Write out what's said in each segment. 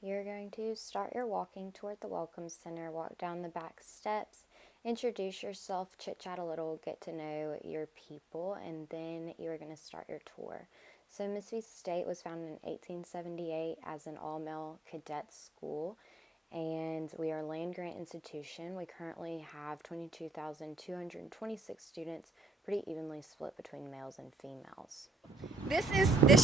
You're going to start your walking toward the Welcome Center, walk down the back steps, introduce yourself, chit-chat a little, get to know your people, and then you're going to start your tour. So Mississippi State was founded in 1878 as an all-male cadet school, and we are a land-grant institution. We currently have 22,226 students, pretty evenly split between males and females. This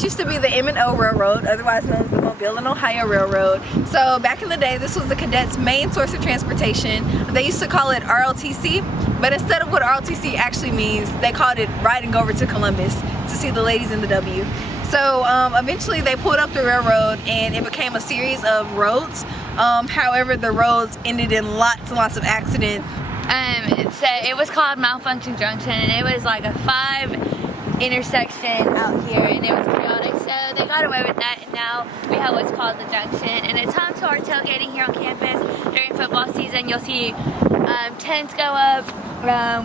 used to be the M&O Railroad, otherwise known as the Mobile and Ohio Railroad. So back in the day, this was the cadets' main source of transportation. They used to call it RLTC, but instead of what RLTC actually means, they called it riding over to Columbus to see the ladies in the W. So eventually they pulled up the railroad and it became a series of roads. However, the roads ended in lots and lots of accidents. So it was called Malfunction Junction, and it was like a 5 intersection out here, and it was chaotic, so they got away with that, and now we have what's called the Junction, and it's home to our tailgating here on campus. During football season, you'll see tents go up.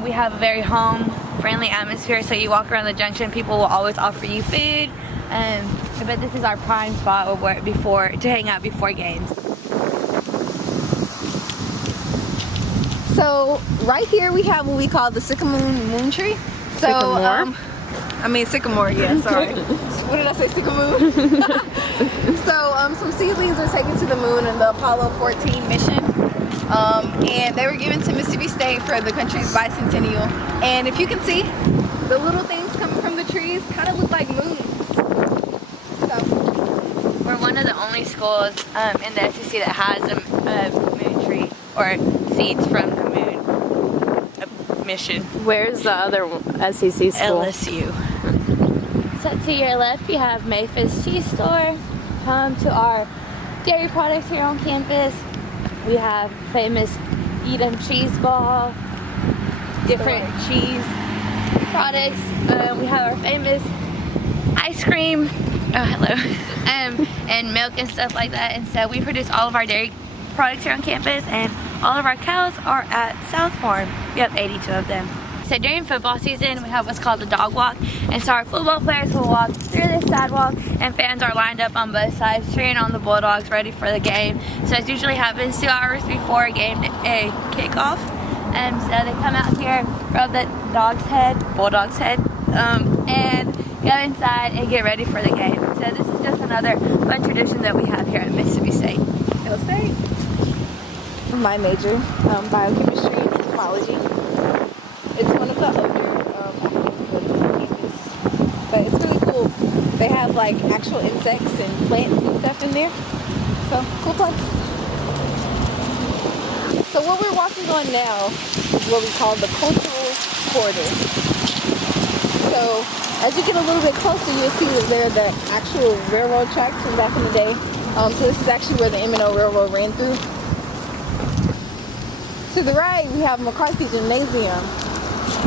We have a very home-friendly atmosphere, so you walk around the Junction, people will always offer you food, but this is our prime spot to hang out before games. So right here we have what we call the sycamore moon tree. So sycamore, yeah, sorry. What did I say, sycamore? So some seedlings were taken to the moon in the Apollo 14 mission. And they were given to Mississippi State for the country's bicentennial. And if you can see, the little things coming from the trees kind of look like moons. So we're one of the only schools in the SEC that has a moon tree, or seeds from the moon mission. Where's the other SEC school? LSU. So to your left, you have Mayfield's Cheese Store. To our dairy products here on campus, we have famous Edam cheese ball, different cheese products. We have our famous ice cream, and milk and stuff like that. And so we produce all of our dairy products here on campus, and all of our cows are at South Farm. We have 82 of them. So during football season, we have what's called the dog walk, and so our football players will walk through this sidewalk, and fans are lined up on both sides cheering on the Bulldogs, ready for the game. So it usually happens 2 hours before a kickoff, and so they come out here, rub the Bulldog's head, and go inside and get ready for the game. So this is just another fun tradition that we have here at Mississippi State. Go State. My major, biochemistry and entomology. It's one of the older academic buildings on campus, but it's really cool. They have like actual insects and plants and stuff in there, so cool place. So what we're walking on now is what we call the cultural corridor. So as you get a little bit closer, you'll see that there are the actual railroad tracks from back in the day. So this is actually where the M&O Railroad ran through. To the right, we have McCarthy Gymnasium,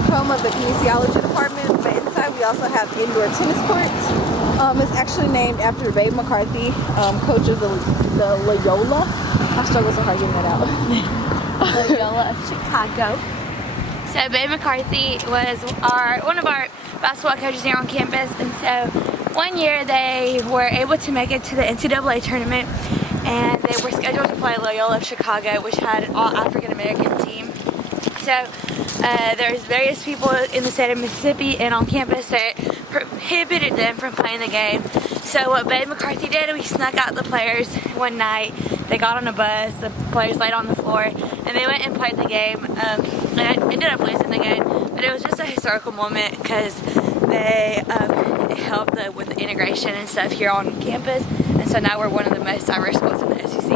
home of the kinesiology department, but inside we also have indoor tennis courts. It's actually named after Babe McCarthy, coach of the Loyola. I struggle so hard getting that out. Loyola of Chicago. So Babe McCarthy was one of our basketball coaches here on campus, and so one year they were able to make it to the NCAA tournament, and they were scheduled to play Loyola of Chicago, which had an all-African-American team. So there's various people in the state of Mississippi and on campus that prohibited them from playing the game. So what Babe McCarthy did, we snuck out the players one night. They got on a bus, the players laid on the floor, and they went and played the game. And I ended up losing the game, but it was just a historical moment because they helped with the integration and stuff here on campus. And so now we're one of the most diverse schools in the SEC.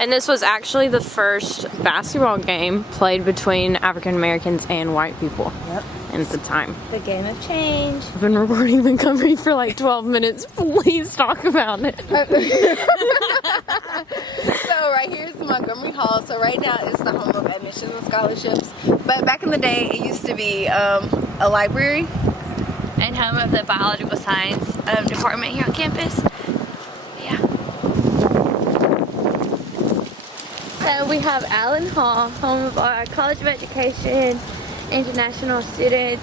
And this was actually the first basketball game played between African Americans and white people. Yep. At the time. The game of change. I've been recording Montgomery for like 12 minutes. Please talk about it. So right here is the Montgomery Hall. So right now it's the home of admissions and scholarships. But back in the day, it used to be a library. And home of the biological science department here on campus. Yeah. So we have Allen Hall, home of our College of Education, international students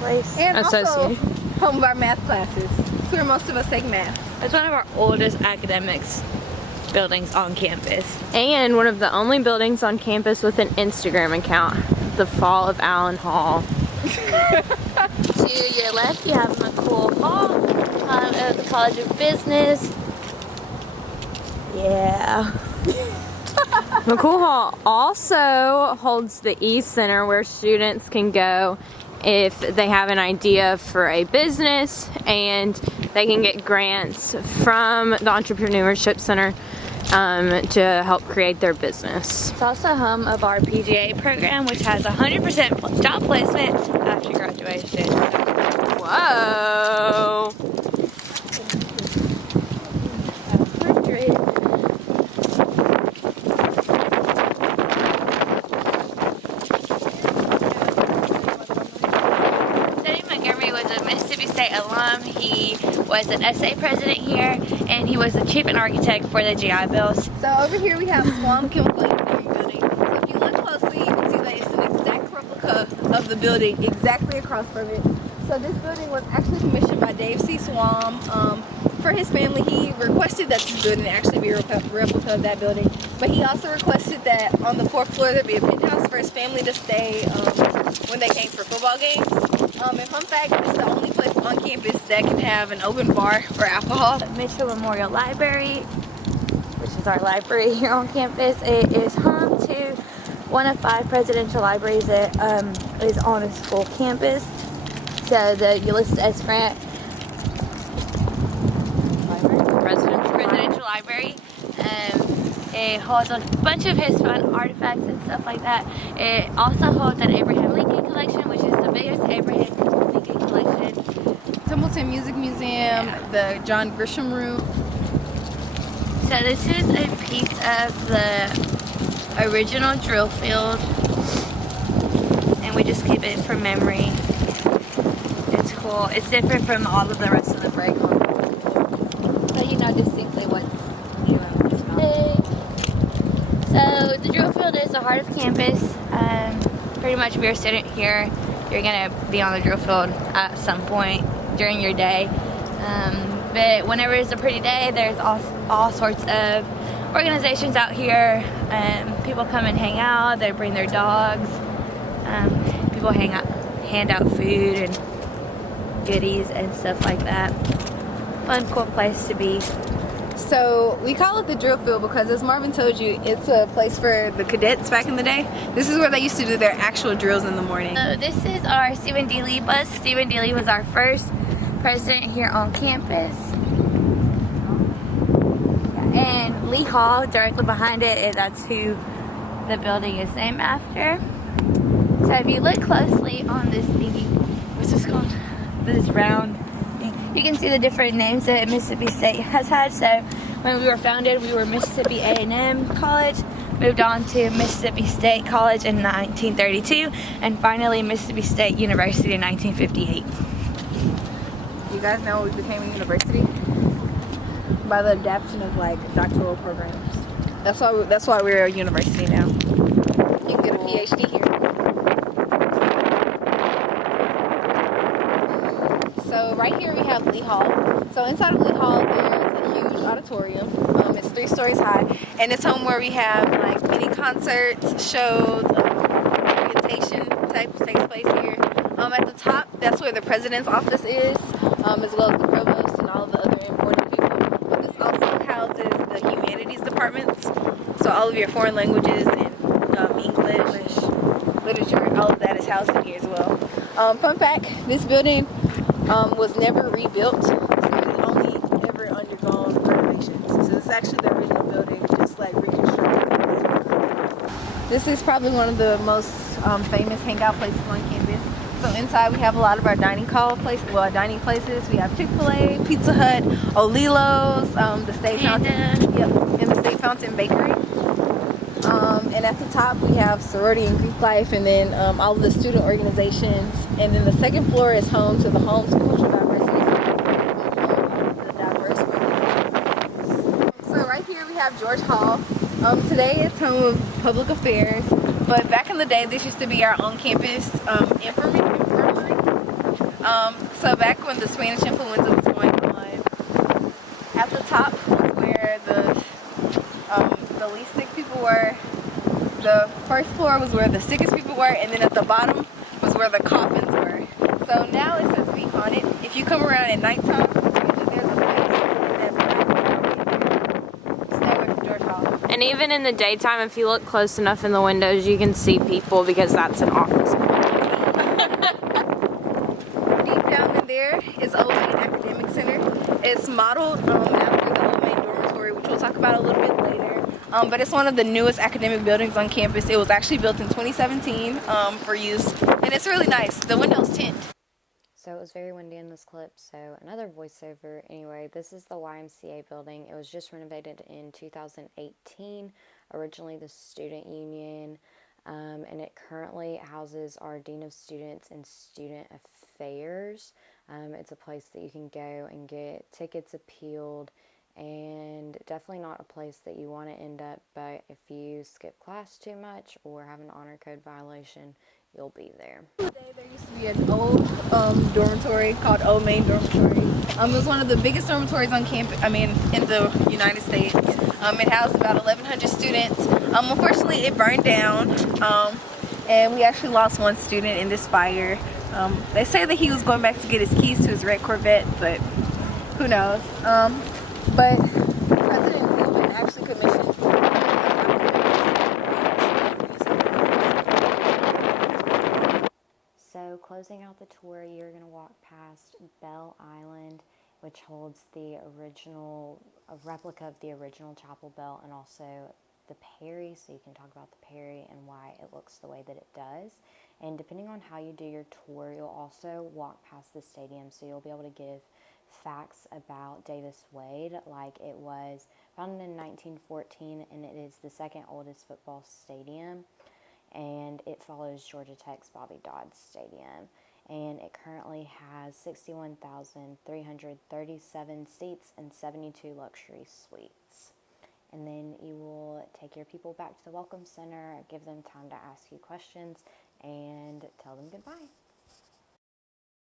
place. And also home of our math classes. That's where most of us take math. It's one of our oldest academics buildings on campus. And one of the only buildings on campus with an Instagram account, the Fall of Allen Hall. To your left, you have McCool Hall of the College of Business. Yeah. McCool Hall also holds the E-Center where students can go if they have an idea for a business, and they can get grants from the Entrepreneurship Center to help create their business. It's also home of our PGA program, which has 100% job placement after graduation. Whoa! Alum. He was an SA president here, and he was the chief and architect for the GI Bills. So over here we have Swam Chemical Engineering Building. So if you look closely, you can see that it's an exact replica of the building exactly across from it. So this building was actually commissioned by Dave C. Swam for his family. He requested that this building actually be a replica of that building, but he also requested that on the 4th floor there be a penthouse for his family to stay when they came for football games. And fun fact, it's the only place on campus that can have an open bar for alcohol. Mitchell Memorial Library, which is our library here on campus. It is home to one of 5 presidential libraries that is on a school campus. So the Ulysses S. Grant Presidential Library. It holds a bunch of his fun artifacts and stuff like that. It also holds an Abraham Lincoln collection, which is the biggest Abraham Lincoln collection. Templeton Music Museum, the John Grisham Room. So this is a piece of the original drill field, and we just keep it from memory. It's cool. It's different from all of the rest of the break home. So you know distinctly what's big. So the drill field is the heart of campus. Pretty much if you're a student here, you're gonna be on the drill field at some point during your day. But whenever it's a pretty day, there's all sorts of organizations out here. People come and hang out. They bring their dogs. People hand out food and goodies and stuff like that. Fun, cool place to be. So we call it the drill field because, as Marvin told you, it's a place for the cadets back in the day. This is where they used to do their actual drills in the morning. So this is our Stephen D. Lee bus. Stephen D. Lee was our first president here on campus. And Lee Hall, directly behind it, that's who the building is named after. So if you look closely on this thingy, what's this called? This round thing, you can see the different names that Mississippi State has had. So when we were founded, we were Mississippi A&M College, moved on to Mississippi State College in 1932, and finally Mississippi State University in 1958. You guys know we became a university? By the adoption of like doctoral programs. That's why we're a university now. You can get a PhD here. So right here we have Lee Hall. So inside of Lee Hall there's a huge auditorium. It's 3 stories high, and it's home where we have like mini concerts, shows, orientation types takes place here. At the top, that's where the president's office is, as well as the provost and all of the other important people. But this also houses the humanities departments, so all of your foreign languages and English, literature, all of that is housed in here as well. Fun fact, this building was never rebuilt, so it only ever undergone renovations. So this is actually the original building, just like reconstructed. This is probably one of the most famous hangout places on campus. So inside we have a lot of our dining places. We have Chick-fil-A, Pizza Hut, Olilo's, the State Fountain, and the State Fountain Bakery. And at the top we have sorority and Greek life, and then all of the student organizations. And then the second floor is home to the Homeschool Diversity Center. So right here we have George Hall. Today it's home of public affairs, but back in the day this used to be our on-campus infirmary. So back when the Spanish influenza was going on, top was where the least sick people were. The first floor was where the sickest people were, and then at the bottom was where the coffins were. So now it's said to be haunted. If you come around at nighttime, usually there's a place in that stay away from George Hall. And even in the daytime, if you look close enough in the windows, you can see people because that's an office. Deep down in there is Old Main Academic Center. It's modeled after the Old Main Dormitory, which we'll talk about a little bit later. But it's one of the newest academic buildings on campus. It was actually built in 2017 for use, and it's really nice. The windows tint. So it was very windy in this clip, so another voiceover. Anyway, this is the YMCA building. It was just renovated in 2018, originally the student union, and it currently houses our Dean of Students and Student Affairs. It's a place that you can go and get tickets appealed, and definitely not a place that you want to end up, but if you skip class too much or have an honor code violation, you'll be there. There used to be an old dormitory called Old Main Dormitory. It was one of the biggest dormitories on campus, in the United States. It housed about 1,100 students. Unfortunately, it burned down, and we actually lost one student in this fire. They say that he was going back to get his keys to his red Corvette, but who knows. But President Newman actually commissioned So closing out the tour, you're going to walk past Bell Island, which holds a replica of the original Chapel Bell, and also the Perry, so you can talk about the Perry and why it looks the way that it does. And depending on how you do your tour, you'll also walk past the stadium, so you'll be able to give facts about Davis Wade, like it was founded in 1914, and it is the second oldest football stadium, and it follows Georgia Tech's Bobby Dodd Stadium, and it currently has 61,337 seats and 72 luxury suites. And then you will take your people back to the Welcome Center, give them time to ask you questions, and tell them goodbye.